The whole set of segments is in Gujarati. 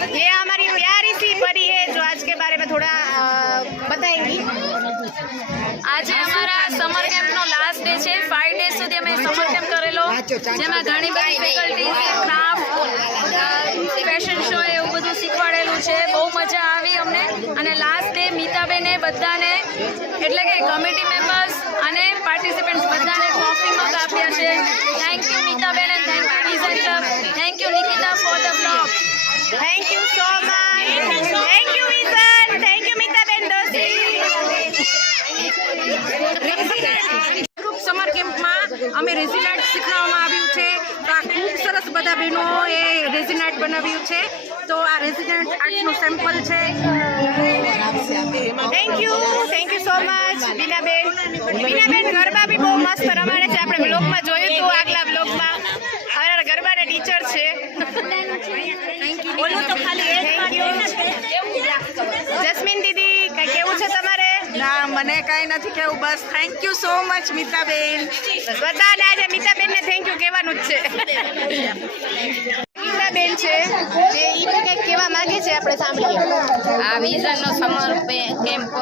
ये हमारी प्यारी सी परी है जो आज के बारे में थोड़ा बताएंगी। आज हमारा समर कैम्प नो लास्ट डे है। 5 डेज सुधी अमे समर कैम्प करेलो, जेमां घणी बधी फेकल्टीज क्राफ्ट फैशन शो एवं बधुं शीखवाडेलुं छे। बहु मजा आवी अमने अने लास्ट डे मीताबेने बधाने एटले के कमिटी मेम्बर्स अने पार्टिसिपेंट्स बधाने कॉफी मग आप्या छे। Thank you Mitaben and thank you vision club, thank you Nikita for the blog. Thank you so much, thank you vision, thank you Mitaben दोस्ती। ग्रुप समर केम्प में अमे रेजिनेट शीखवाडवामां आव्युं छे। तो आ खूब सरस बधा बहनोए रेजिनेट बनाव्युं छे। तो आ रेजिनेट आर्टनुं सेम्पल छे। Thank you so much Binaben. Binaben garba भी बहुत मस्त रमाड़े छे। आपणे ब्लॉग में जोयुं तो आगला ब्लॉग में अरे गरबाना टीचर छे। बोलो तो खाली एक जस्मीन दीदी कई केवुं छे तमारे? ना मने काई नथी केवुं, बस थैंक यू सो मच मीताबेन। बधाने आज मीताबेन ने थैंक यू कहेवानुं ज छे। मीताबेन छे जे ई कंईक कहेवा मांगे छे, આપણે સાંભળીએ। आ विजन नो समर केम्प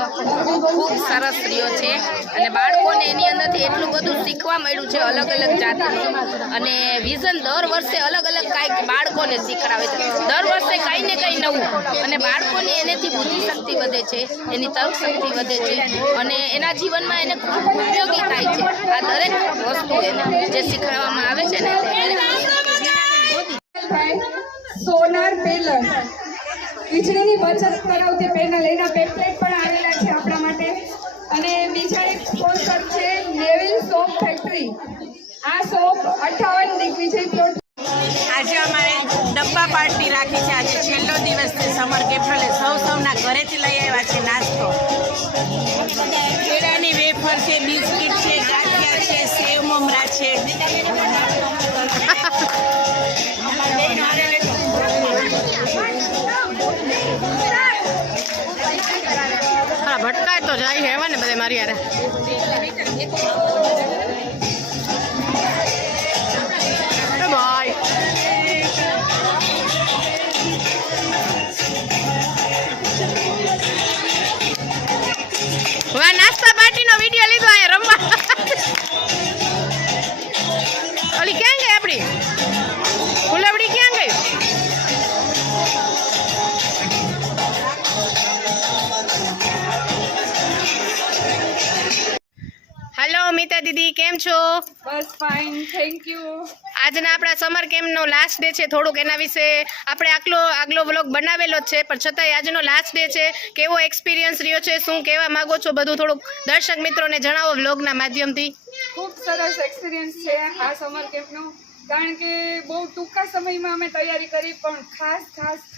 खूब सरस रह्यो छे अने बाळकोने एनी अंदरथी एटલું બધું શીખવા મળ્યું છે अलग अलग જાતનું। અને વિઝન દર વર્ષે अलग अलग કાંઈક બાળકોને શીખડાવે છે, દર વર્ષે કંઈ ને કંઈ નવું। અને બાળકોને એનેથી બુદ્ધિ શક્તિ વધે છે, એની તર્ક શક્તિ વધે છે અને એના જીવનમાં એને ખૂબ ઉપયોગી થાય છે આ દરેક વસ્તુ એને જે શીખવાડવામાં આવે છે ને। सोनार पेनल વીજળીની બચત કરાવતી પેનલ એના પેમ્પલેટ પણ આવેલા છે આપણા માટે। અને બીજા એક સ્પોન્સર છે નેવિલ સોપ ફેક્ટરી। આ સોપ 58 દિગ્વિજય પ્લોટ। આજે અમારે ડબ્બા પાર્ટી રાખી છે। આજે છેલ્લો દિવસ છે સમર કેમ્પ એટલે સૌના ઘરેથી લઈ આવ્યા છે નાસ્તો। કેળાની વેફર છે, બિસ્કિટ છે, ગાંઠિયા છે, સેવ મમરા છે। હા ભટકાય તો જાય હેવા ને બધે મારી યારે। બાય હવે નાસ્તા પાર્ટીનો વિડીયો લીધો અહીંયા રમવા। ઓલી ક્યાં ગઈ આપણી ફૂલવડી ક્યાં ગઈ? हेलो मीता दीदी केम छो? બસ ફાઇન, થેન્ક યુ। આજના આપણા સમર કેમ્પનો લાસ્ટ ડે છે, થોડુંક એના વિશે આપણે આગલો વ્લોગ બનાવેલો જ છે, પણ છતાંય આજનો લાસ્ટ ડે છે। કેવો એક્સપિરિયન્સ રહ્યો છે, શું કહેવા માંગો છો, બધું થોડુંક દર્શક મિત્રોને જણાવો વ્લોગના માધ્યમથી। ખૂબ સરસ એક્સપિરિયન્સ છે આ સમર કેમ્પનો, કારણ કે બહુ ટૂંકા સમયમાં અમે તૈયારી કરી। પણ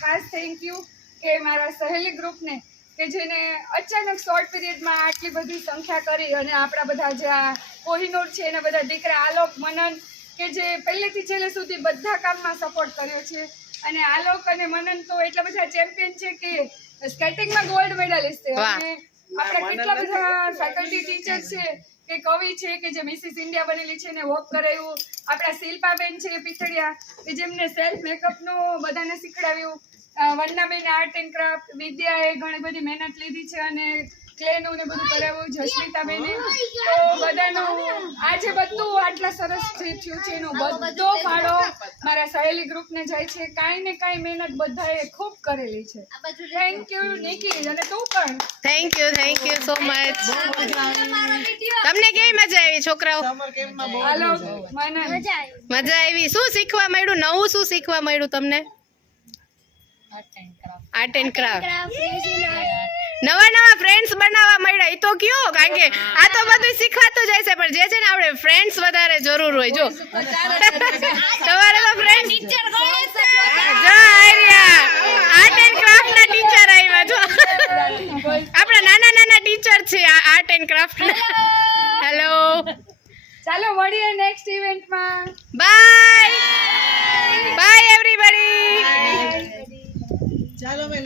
ખાસ થેન્ક યુ કે મારા સહેલી ગ્રુપને કે જેને અચાનક શોર્ટ પીરિયડમાં આટલી બધી સંખ્યા કરી અને આપણા બધા જે આ કોહિનૂર છે એના બધા દીકરા આલોક, મનન કે જે પહેલેથી છેલ્લે સુધી બધા કામમાં સપોર્ટ કર્યો છે। અને આલોક અને મનન તો એટલા બધા ચેમ્પિયન છે કે સ્કેટિંગમાં ગોલ્ડ મેડલિસ્ટ છે। અને આપણા કેટલા બધા ફેકલ્ટી ટીચર છે કે કવિ છે કે જે મિસિસ ઇન્ડિયા બનેલી છે ને વોક કરાવ્યું। આપણા શિલ્પાબેન છે પીથડિયા કે જેમને સેલ્ફ મેકઅપનું બધાને શીખડાવ્યું। વંદનાબેન આર્ટ એન્ડ ક્રાફ્ટ, વિદ્યાએ ઘણી બધી મહેનત લીધી છે અને ક્લેનું ને બધું કરાવ્યું, જસ્મિતાબેને। તો બધાનો આજે બધું આટલા સરસ જે થયું છે એનો બધો ફાળો મારા સહેલી ગ્રુપને જાય છે। કાંઈ ને કાંઈ મહેનત બધાએ ખૂબ કરેલી છે। થેન્ક યુ નિકી, અને તું પણ થેન્ક યુ સો મચ। તમને કેવી મજા આવી છોકરાઓ? હાલો મનન મજા આવી। શું શીખવા મળ્યું, નવું શું શીખવા મળ્યું તમને? આર્ટ એન્ડ ક્રાફ્ટ, નવા ફ્રેન્ડ્સ બનાવવા મળ્યા, એ તો કયો, કારણ કે આ તો બધું શીખવાતું જાય છે, પણ જે છે ને આપણે ફ્રેન્ડ્સ વધારે જરૂર હોય। જો તમારે તો ફ્રેન્ડ આર્ટ એન્ડ ક્રાફ્ટ ના ટીચર આવ્યા જો આપણા નાના ટીચર છે આર્ટ એન્ડ ક્રાફ્ટ। હેલો, ચાલો મળીએ નેક્સ્ટ ઇવેન્ટમાં। Bye bye everybody. ચાલો મેં